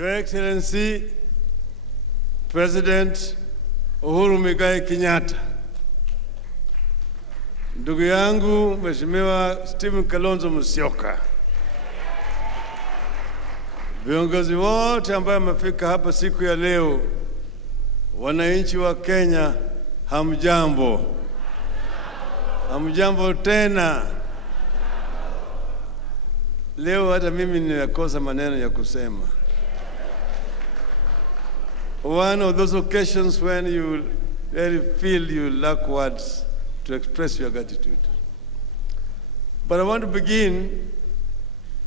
Your Excellency, President Uhuru Muigai Kenyatta, ndugu yangu Mheshimiwa Kalonzo Musyoka, viongozi wote ambao wamefika hapa siku ya leo, wananchi wa Kenya, hamjambo. Hamjambo tena. Leo hata mimi ninakosa maneno ya kusema. One of those occasions when you really feel you lack words to express your gratitude. But I want to begin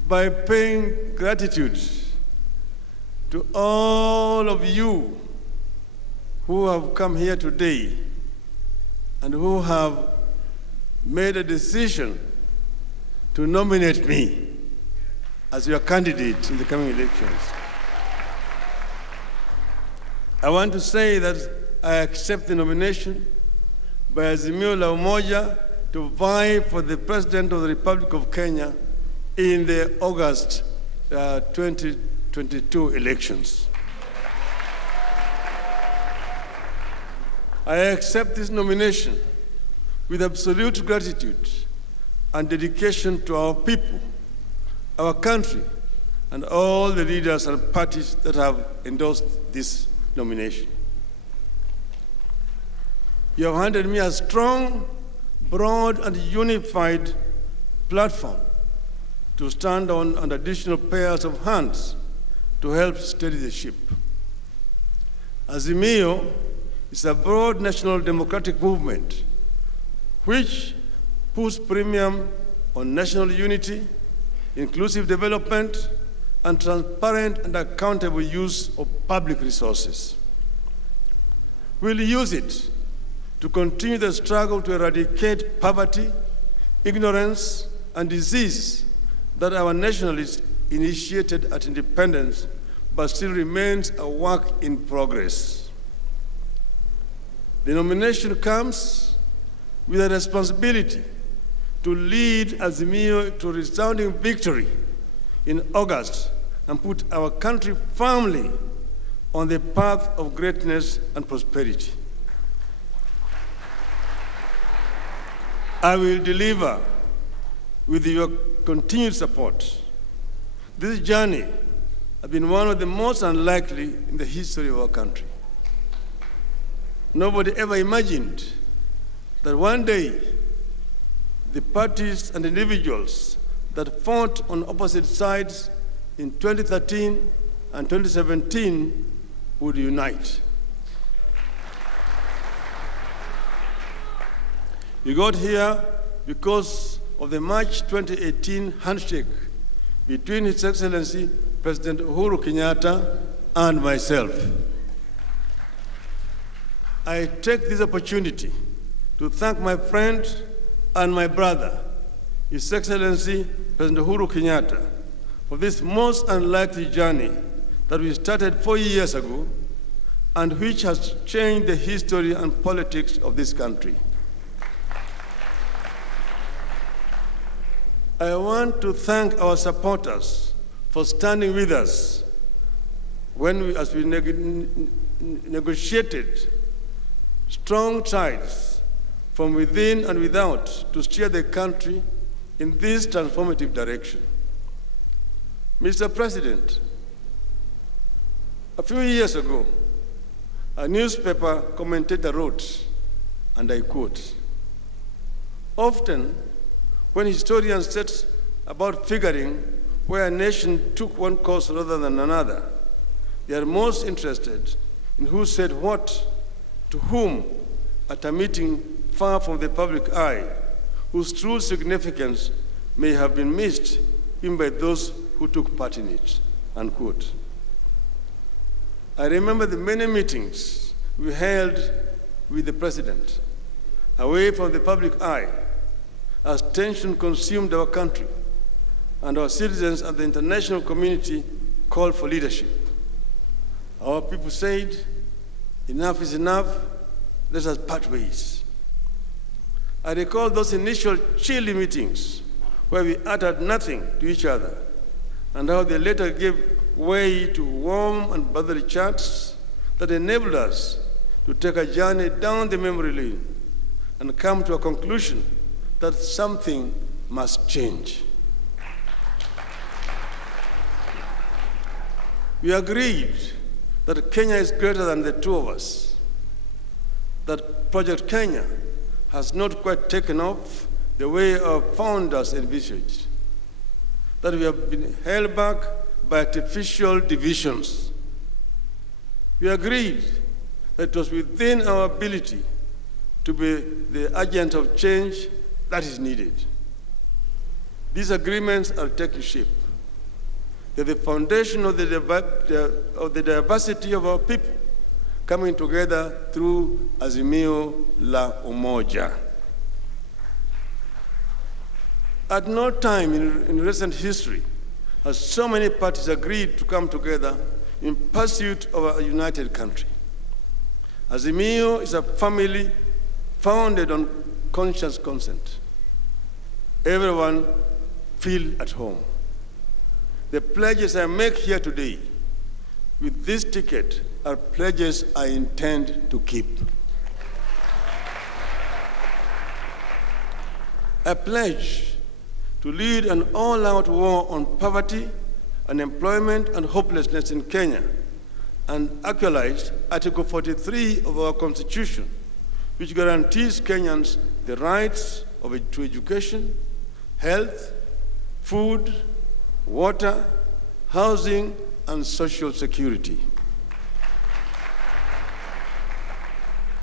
by paying gratitude to all of you who have come here today and who have made a decision to nominate me as your candidate in the coming elections. I want to say that I accept the nomination by Azimio la Umoja to vie for the President of the Republic of Kenya in the August 2022 elections. I accept this nomination with absolute gratitude and dedication to our people, our country, and all the leaders and parties that have endorsed this nomination. You have handed me a strong, broad, and unified platform to stand on and additional pairs of hands to help steady the ship. Azimio is a broad national democratic movement which puts premium on national unity, inclusive development, and transparent and accountable use of public resources. We'll use it to continue the struggle to eradicate poverty, ignorance, and disease that our nationalists initiated at independence, but still remains a work in progress. The nomination comes with a responsibility to lead Azimio to resounding victory in August and put our country firmly on the path of greatness and prosperity. I will deliver with your continued support. This journey has been one of the most unlikely in the history of our country. Nobody ever imagined that one day the parties and individuals that fought on opposite sides in 2013 and 2017 would unite. We got here because of the March 2018 handshake between His Excellency President Uhuru Kenyatta and myself. I take this opportunity to thank my friend and my brother, His Excellency President Uhuru Kenyatta, for this most unlikely journey that we started 4 years ago and which has changed the history and politics of this country. I want to thank our supporters for standing with us as we negotiated strong ties from within and without to steer the country in this transformative direction. Mr. President, a few years ago, a newspaper commentator wrote, and I quote, "Often, when historians set about figuring where a nation took one course rather than another, they are most interested in who said what to whom at a meeting far from the public eye, whose true significance may have been missed even by those who took part in it," unquote. I remember the many meetings we held with the President, away from the public eye, as tension consumed our country and our citizens and the international community called for leadership. Our people said, "Enough is enough, let us part ways." I recall those initial chilly meetings where we uttered nothing to each other and how they later gave way to warm and brotherly chats that enabled us to take a journey down the memory lane and come to a conclusion that something must change. We agreed that Kenya is greater than the two of us, that Project Kenya has not quite taken off the way our founders envisaged, that we have been held back by artificial divisions. We agreed that it was within our ability to be the agent of change that is needed. These agreements are taking shape. They're the foundation of the diversity of our people coming together through Azimio la Umoja. At no time in recent history has so many parties agreed to come together in pursuit of a united country. Azimio is a family founded on conscious consent. Everyone feel at home. The pledges I make here today with this ticket are pledges I intend to keep. I pledge to lead an all-out war on poverty, unemployment, and hopelessness in Kenya, and actualize Article 43 of our Constitution, which guarantees Kenyans the rights to education, health, food, water, housing, and social security.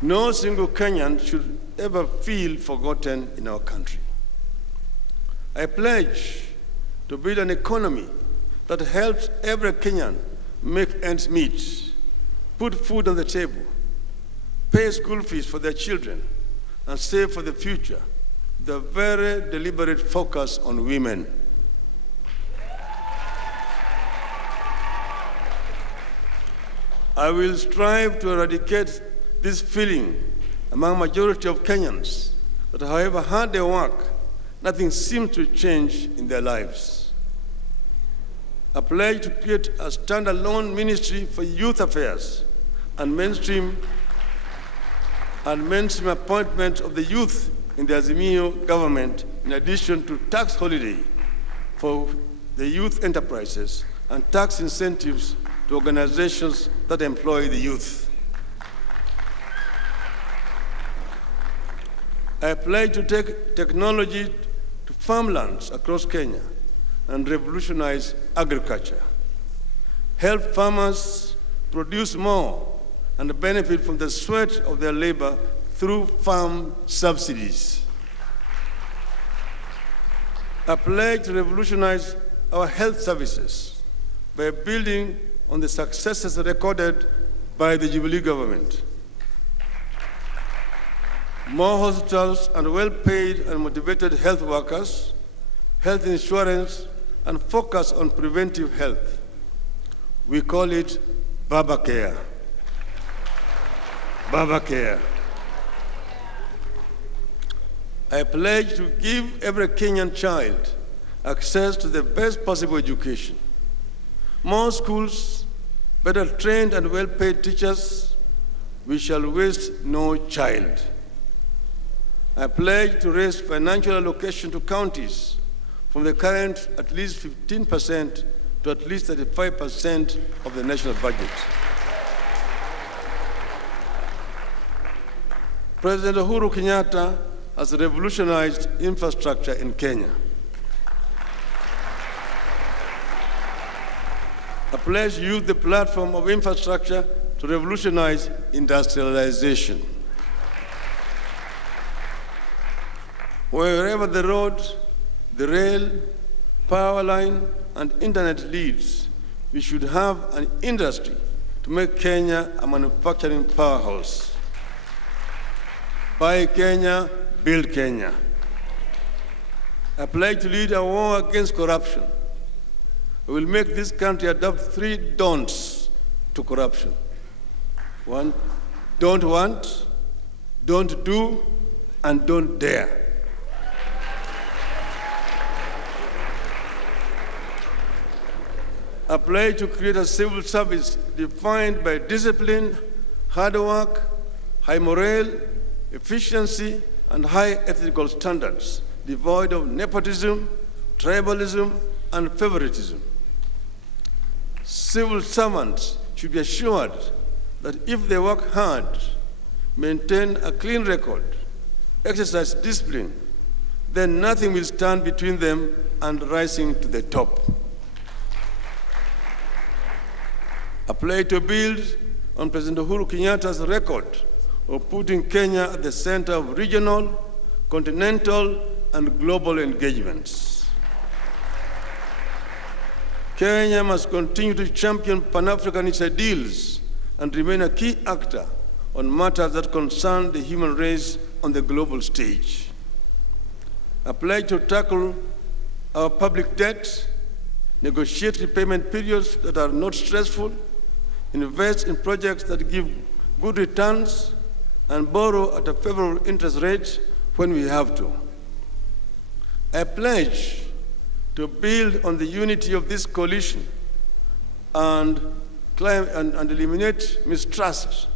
No single Kenyan should ever feel forgotten in our country. I pledge to build an economy that helps every Kenyan make ends meet, put food on the table, pay school fees for their children, and save for the future, with a very deliberate focus on women. I will strive to eradicate this feeling among majority of Kenyans that however hard they work, nothing seems to change in their lives. I pledge to create a standalone ministry for youth affairs and mainstream appointment of the youth in the Azimio government, in addition to tax holiday for the youth enterprises and tax incentives to organizations that employ the youth. I pledge to take technology to farmlands across Kenya and revolutionize agriculture, help farmers produce more and benefit from the sweat of their labor through farm subsidies. I pledge to revolutionize our health services by building on the successes recorded by the Jubilee government. More hospitals and well-paid and motivated health workers, health insurance, and focus on preventive health. We call it Baba Care. Baba Care. I pledge to give every Kenyan child access to the best possible education. More schools, better trained and well-paid teachers. We shall waste no child. I pledge to raise financial allocation to counties from the current at least 15% to at least 35% of the national budget. President Uhuru Kenyatta has revolutionized infrastructure in Kenya. I pledge to use the platform of infrastructure to revolutionize industrialization. Wherever the road, the rail, power line, and internet leads, we should have an industry to make Kenya a manufacturing powerhouse. Buy Kenya, build Kenya. I pledge to lead a war against corruption. We will make this country adopt 3 don'ts to corruption. 1, don't want, don't do, and don't dare. A pledge to create a civil service defined by discipline, hard work, high morale, efficiency, and high ethical standards, devoid of nepotism, tribalism, and favoritism. Civil servants should be assured that if they work hard, maintain a clean record, exercise discipline, then nothing will stand between them and rising to the top. A pledge to build on President Uhuru Kenyatta's record of putting Kenya at the center of regional, continental, and global engagements. Kenya must continue to champion Pan-Africanist ideals and remain a key actor on matters that concern the human race on the global stage. A pledge to tackle our public debt, negotiate repayment periods that are not stressful, invest in projects that give good returns, and borrow at a favorable interest rate when we have to. I pledge to build on the unity of this coalition and eliminate mistrust,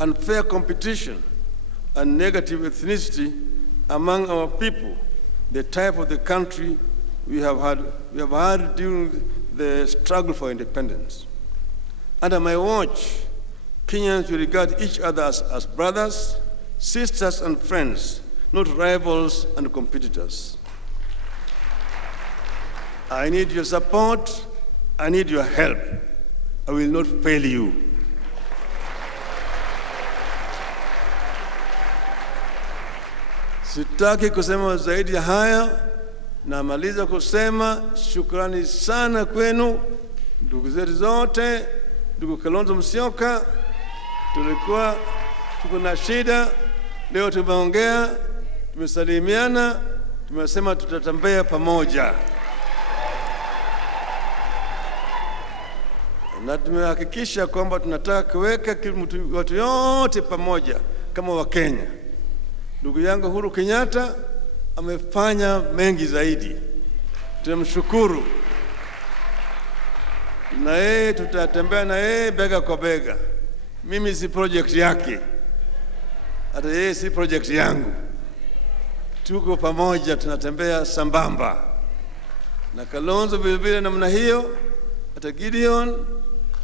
unfair competition, and negative ethnicity among our people, the type of the country we have had during the struggle for independence. Under my watch, Kenyans will regard each other as brothers, sisters, and friends, not rivals and competitors. I need your support. I need your help. I will not fail you. Sitaki kusema zaidi ya haya, namaliza kusema shukrani sana kwenu, ndugu zetu zote, ndugu Kalonzo Musyoka. Tuko na shida, leo tumeongea, tumesalimiana, tumesema tutatembea pamoja. Na tumehakikisha kwamba tunataka kuweka watu yote pamoja kama Wakenya. Ndugu yangu Uhuru Kenyatta amefanya mengi zaidi. Tunamshukuru. Na yeye tutatembea na yeye bega kwa bega. Mimi si project yake. Hata yeye si project yangu. Tuko pamoja, tunatembea sambamba. Na Kalonzo vile namna hiyo, hata Gideon,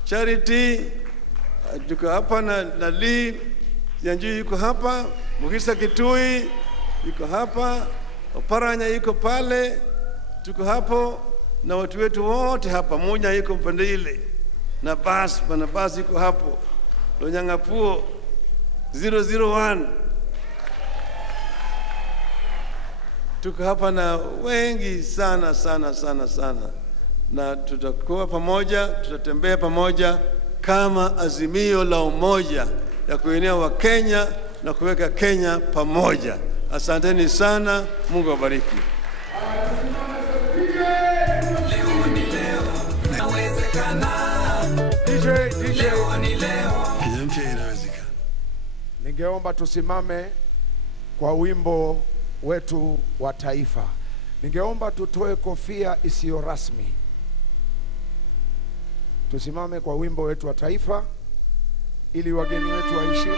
Charity, tuko hapa na Lee, Yanjui yuko hapa, Mugisa Kitui yuko hapa, Oparanya yuko pale, tuko hapo na watu wetu wote hapa, Munya yuko mpande ile, na basi yuko hapo, Lonyangapuo 001. Tuko hapa na wengi sana, na tutakuwa pamoja, tutatembea pamoja kama azimio la umoja ya kuenea wa Kenya na kuweka Kenya pamoja. Asanteni sana, Mungu awabariki. Ningeomba tusimame kwa wimbo wetu wa taifa. Ningeomba tutoe kofia isiyo rasmi. Tusimame kwa wimbo wetu wa taifa ili wageni wetu wa heshima